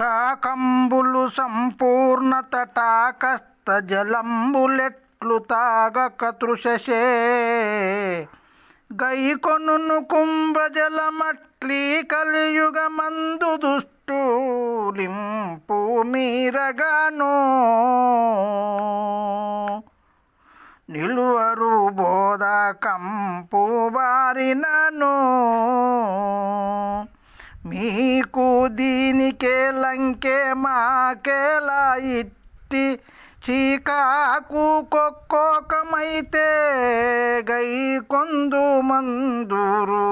కాకంబులు సంపూర్ణ తటాకస్త జలంబులెట్లు తాగక తృషశే గైకొను కుంభజలమట్లీ కలియుగమందు దుష్టూలింపు మీరగాను. నిలువరు బోధ కంపు బారినను మీకు దీనికే లంకే మాకేలా ఇట్టి చీకాకు కొక్కోకమైతే గై కొందు మందురు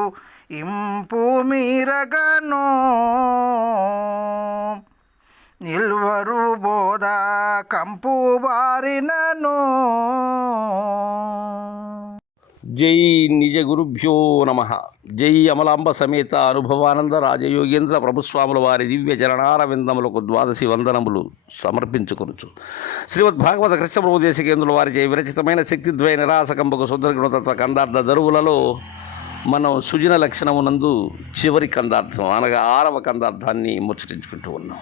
ఇంపు మీరగను నిల్వరు బోధ కంపు బారినను జై నిజ గురుభ్యో నమ. జై అమలాంబ సమేత అనుభవానంద రాజయోగేంద్ర ప్రభుస్వాముల వారి దివ్య చరణార విందములకు ద్వాదశి వందనములు సమర్పించుకొనుచు. శ్రీమద్ భాగవత కృష్ణ ప్రభు దేశకేంద్రుల వారి విరచితమైన శక్తిద్వయ నిరాసకంబకు సుందరగుణతత్వ కందార్థ దరువులలో మనం సుజన లక్షణమునందు చివరి కందార్థం అనగా ఆరవ కందార్థాన్ని ముచ్చటించుకుంటూ ఉన్నాం.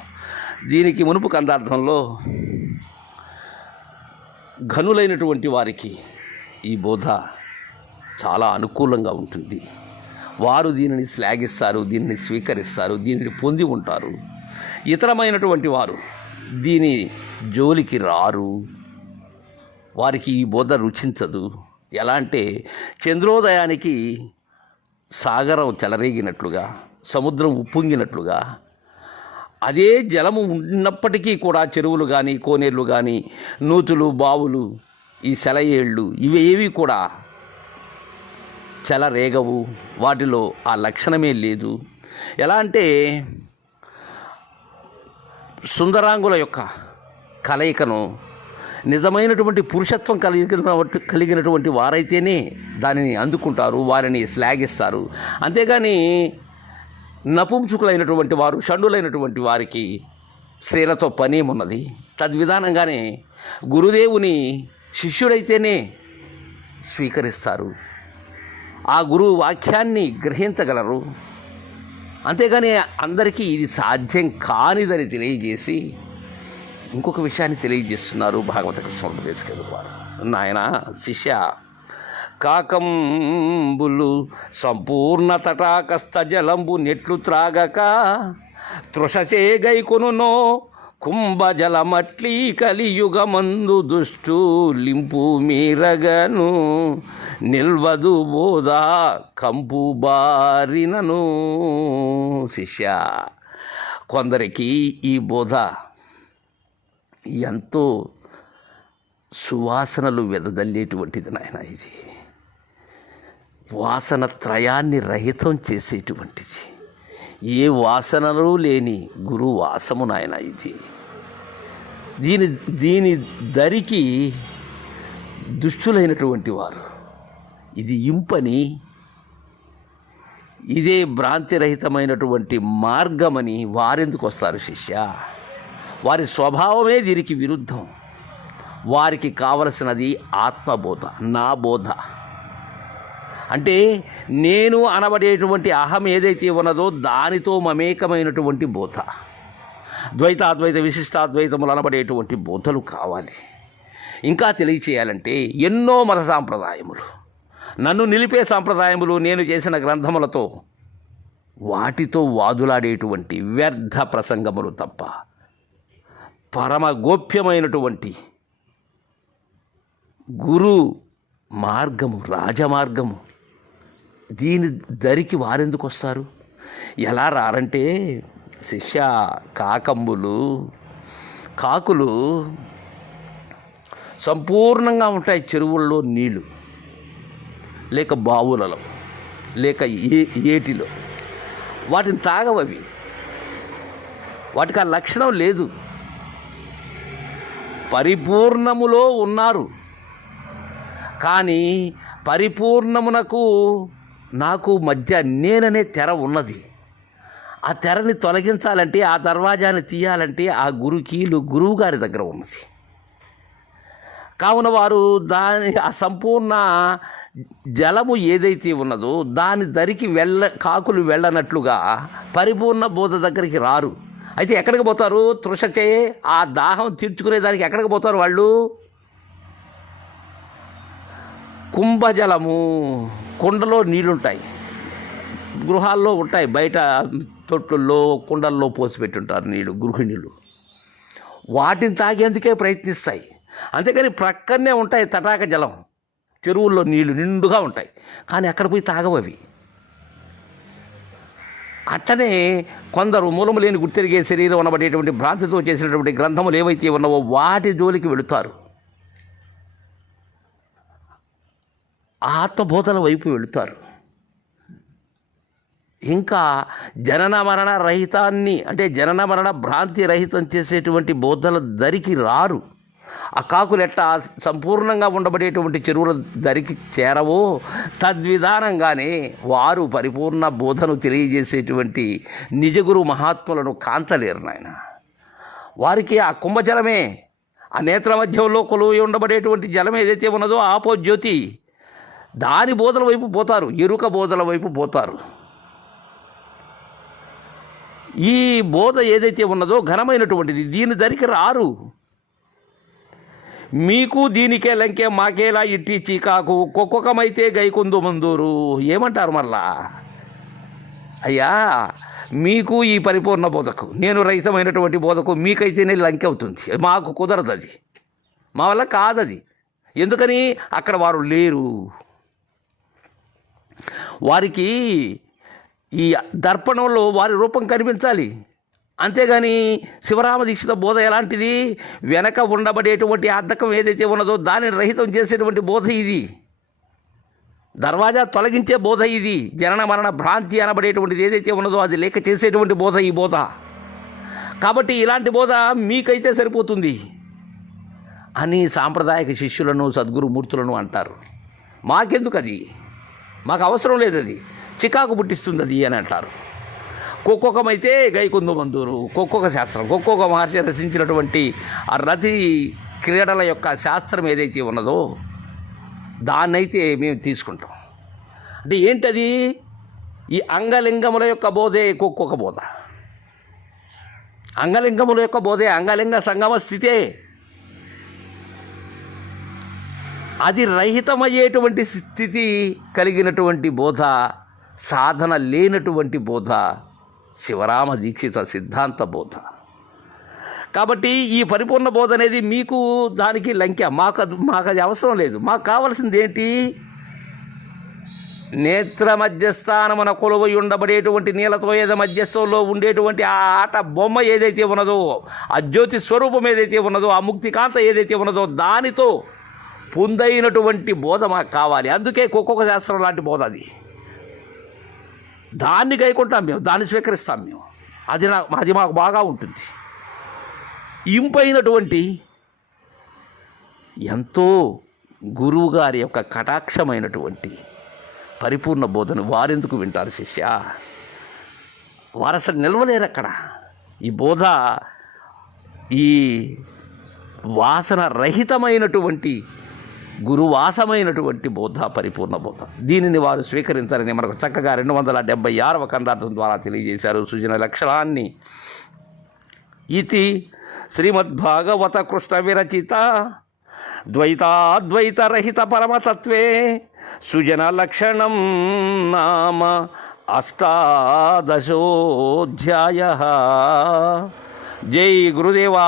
దీనికి మునుపు కందార్థంలో ఘనులైనటువంటి వారికి ఈ బోధ చాలా అనుకూలంగా ఉంటుంది. వారు దీనిని శ్లాఘిస్తారు దీనిని స్వీకరిస్తారు దీనిని పొంది ఉంటారు. ఇతరమైనటువంటి వారు దీని జోలికి రారు. వారికి ఈ బోధ రుచించదు. ఎలా అంటే చంద్రోదయానికి సాగరం చెలరేగినట్లుగా సముద్రం ఉప్పొంగినట్లుగా అదే జలము ఉన్నప్పటికీ కూడా చెరువులు కానీ కోనేరులు కానీ నూతులు బావులు ఈ సెలయేళ్ళు ఇవేవి కూడా కూడా చెలరేగవు వాటిలో ఆ లక్షణమే లేదు. ఎలా అంటే సుందరాంగుల యొక్క కలయికను నిజమైనటువంటి పురుషత్వం కలిగిన కలిగినటువంటి వారైతేనే దానిని అందుకుంటారు వారిని శ్లాఘిస్తారు. అంతేగాని నపుంసుకులైనటువంటి వారు షండులైనటువంటి వారికి స్త్రీలతో పనేమున్నది తద్విధానంగానే గురుదేవుని శిష్యుడైతేనే స్వీకరిస్తారు. ఆ గురువు వాక్యాన్ని గ్రహించగలరు. అంతేగాని అందరికీ ఇది సాధ్యం కానిదని తెలియజేసి ఇంకొక విషయాన్ని తెలియజేస్తున్నారు భాగవత కృష్ణ వేసుకెళ్ళి వారు. నాయన శిష్య కాకంబులు సంపూర్ణ తటాకస్థ జలంబు నెట్లు త్రాగక తృషచే గైకొనునో కుంభజలమట్లీ కలియుగమందు దుష్టు లింపు మీరగను నిల్వదు బోధ కంపు బారినను. శిష్య కొందరికి ఈ బోధ ఎంతో సువాసనలు వెదజల్లేటువంటిది నాయన ఇది. వాసన త్రయాన్ని రహితం చేసేటువంటిది. ఏ వాసనలు లేని గురు వాసము నాయన ఇది. దీని దీని దరికి దుష్టులైనటువంటి వారు. ఇది ఇంపని ఇదే భ్రాంతిరహితమైనటువంటి మార్గమని వారెందుకు వస్తారు శిష్య? వారి స్వభావమే దీనికి విరుద్ధం. వారికి కావలసినది ఆత్మబోధ నా బోధ. అంటే నేను అనబడేటువంటి అహం ఏదైతే ఉన్నదో దానితో మమేకమైనటువంటి బోధ. ద్వైతాద్వైత విశిష్టాద్వైతములు అనబడేటువంటి బోధలు కావాలి. ఇంకా తెలియచేయాలంటే ఎన్నో మత సాంప్రదాయములు. నన్ను నిలిపే సాంప్రదాయములు నేను చేసిన గ్రంథములతో వాటితో వాదులాడేటువంటి వ్యర్థ ప్రసంగములు తప్ప పరమ గోప్యమైనటువంటి గురు మార్గము రాజమార్గము దీని దరికి వారెందుకు వస్తారు? ఎలా రారంటే శిష్య కాకంబులు కాకులు సంపూర్ణంగా ఉంటాయి చెరువుల్లో నీళ్ళు లేక బావులలో లేక ఏ ఏటిలో. వాటిని తాగవవి. వాటికి ఆ లక్షణం లేదు. పరిపూర్ణములో ఉన్నారు. కానీ పరిపూర్ణమునకు నాకు మధ్య నేననే తెర ఉన్నది. ఆ తెరని తొలగించాలంటే ఆ దర్వాజాని తీయాలంటే ఆ గురు కీలు గురువు గారి దగ్గర ఉన్నది. కావున వారు దాని ఆ సంపూర్ణ జలము ఏదైతే ఉన్నదో దాని దరికి వెళ్ళ కాకులు వెళ్ళనట్లుగా పరిపూర్ణ బోధ దగ్గరికి రారు. అయితే ఎక్కడికి పోతారు? తృషచే ఆ దాహం తీర్చుకునే దానికి ఎక్కడికి పోతారు వాళ్ళు? కుంభజలము కుండలో నీళ్ళుంటాయి గృహాల్లో ఉంటాయి బయట తొట్టుల్లో కుండల్లో పోసి పెట్టుంటారు నీళ్ళు గృహిణులు. వాటిని తాగేందుకే ప్రయత్నిస్తాయి. అంతేకాని ప్రక్కనే ఉంటాయి తటాక జలం. చెరువుల్లో నీళ్ళు నిండుగా ఉంటాయి. కానీ అక్కడ పోయి తాగవు అవి. అట్లనే కొందరు మూలము లేని గుర్తిరిగే శరీరం అనబడేటువంటి భ్రాంతితో చేసినటువంటి గ్రంథములు ఏవైతే ఉన్నావో వాటి జోలికి వెళుతారు. ఆత్మబోధన వైపు వెళుతారు. ఇంకా జనన మరణ రహితాన్ని అంటే జనన మరణ భ్రాంతి రహితం చేసేటువంటి బోధల దరికి రారు. ఆ కాకులెట్ట సంపూర్ణంగా ఉండబడేటువంటి చెరువుల దరికి చేరవో తద్విధానంగానే వారు పరిపూర్ణ బోధను తెలియజేసేటువంటి నిజగురు మహాత్ములను కాంచలేరు నాయన. వారికి ఆ కుంభజలమే ఆ నేత్ర మధ్యంలో కొలువు ఉండబడేటువంటి జలం ఏదైతే ఉన్నదో ఆపోజ్యోతి దాని బోధల వైపు పోతారు ఎరుక బోధల వైపు పోతారు. ఈ బోధ ఏదైతే ఉన్నదో ఘనమైనటువంటిది దీని దరికి రారు. మీకు దీనికే లంకే మాకేలా ఇట్టి చీకాకు కొక్కొకమైతే గైకుందు మందూరు. ఏమంటారు మళ్ళా? అయ్యా మీకు ఈ పరిపూర్ణ బోధకు నేను రహితమైనటువంటి బోధకు మీకైతేనే లంకె అవుతుంది. మాకు కుదరదు అది. మా వల్ల కాదది. ఎందుకని? అక్కడ వారు లేరు. వారికి ఈ దర్పణంలో వారి రూపం కనిపించాలి. అంతేగాని శివరామ దీక్షిత బోధ ఎలాంటిది? వెనక ఉండబడేటువంటి అద్దకం ఏదైతే ఉన్నదో దానిని రహితం చేసేటువంటి బోధ ఇది. దర్వాజా తొలగించే బోధ ఇది. జనన మరణ భ్రాంతి అనబడేటువంటిది ఏదైతే ఉన్నదో అది లేక చేసేటువంటి బోధ ఈ బోధ. కాబట్టి ఇలాంటి బోధ మీకైతే సరిపోతుంది. అని సాంప్రదాయక శిష్యులను సద్గురుమూర్తులను అంటారు. మాకెందుకు అది మాకు అవసరం లేదు అది చికాకు పుట్టిస్తుంది అది అని అంటారు. కుక్కొకమైతే గైకుందు మందూరు కుక్కొక శాస్త్రం కుక్కొక మహర్షి రచించినటువంటి ఆ రతి క్రీడల యొక్క శాస్త్రం ఏదైతే ఉన్నదో దాన్నైతే మేము తీసుకుంటాం. అంటే ఏంటది? ఈ అంగలింగముల యొక్క బోధే కుక్కొక బోధ. అంగలింగముల యొక్క బోధే అంగలింగ సంగమ స్థితే. అది రహితమయ్యేటువంటి స్థితి కలిగినటువంటి బోధ సాధన లేనటువంటి బోధ శివరామ దీక్షిత సిద్ధాంత బోధ. కాబట్టి ఈ పరిపూర్ణ బోధ అనేది మీకు దానికి లంకె. మాకు అది మాకు అది అవసరం లేదు. మాకు కావాల్సింది ఏంటి? నేత్ర మధ్యస్థానమున కొలువై ఉండబడేటువంటి నీలతో ఏదో మధ్యస్థంలో ఉండేటువంటి ఆ ఆట బొమ్మ ఏదైతే ఉన్నదో ఆ జ్యోతి స్వరూపం ఏదైతే ఉన్నదో ఆ ముక్తికాంత ఏదైతే ఉన్నదో దానితో పొందైనటువంటి బోధ మాకు కావాలి. అందుకే ఒక్కొక్క శాస్త్రం లాంటి బోధ అది. దాన్ని గైకుంటాం మేము దాన్ని స్వీకరిస్తాం మేము. అది నా అది మాకు బాగా ఉంటుంది. ఇంపైనటువంటి ఎంతో గురువు గారి యొక్క కటాక్షమైనటువంటి పరిపూర్ణ బోధను వారెందుకు వింటారు శిష్య? వారు అసలు నిలవలేరు అక్కడ ఈ బోధ ఈ వాసన రహితమైనటువంటి గురువాసమైనటువంటి బోధ పరిపూర్ణ బోధ. దీనిని వారు స్వీకరించాలని మనకు చక్కగా రెండు వందల డెబ్బై ఆరవ కందార్థం ద్వారా తెలియజేశారు. సృజన లక్షణాన్ని. ఇది శ్రీమద్భాగవత కృష్ణ విరచిత ద్వైతాద్వైతరహిత పరమతత్వే సుజన లక్షణం నామ అష్టాదశోధ్యాయ. జై గురుదేవా.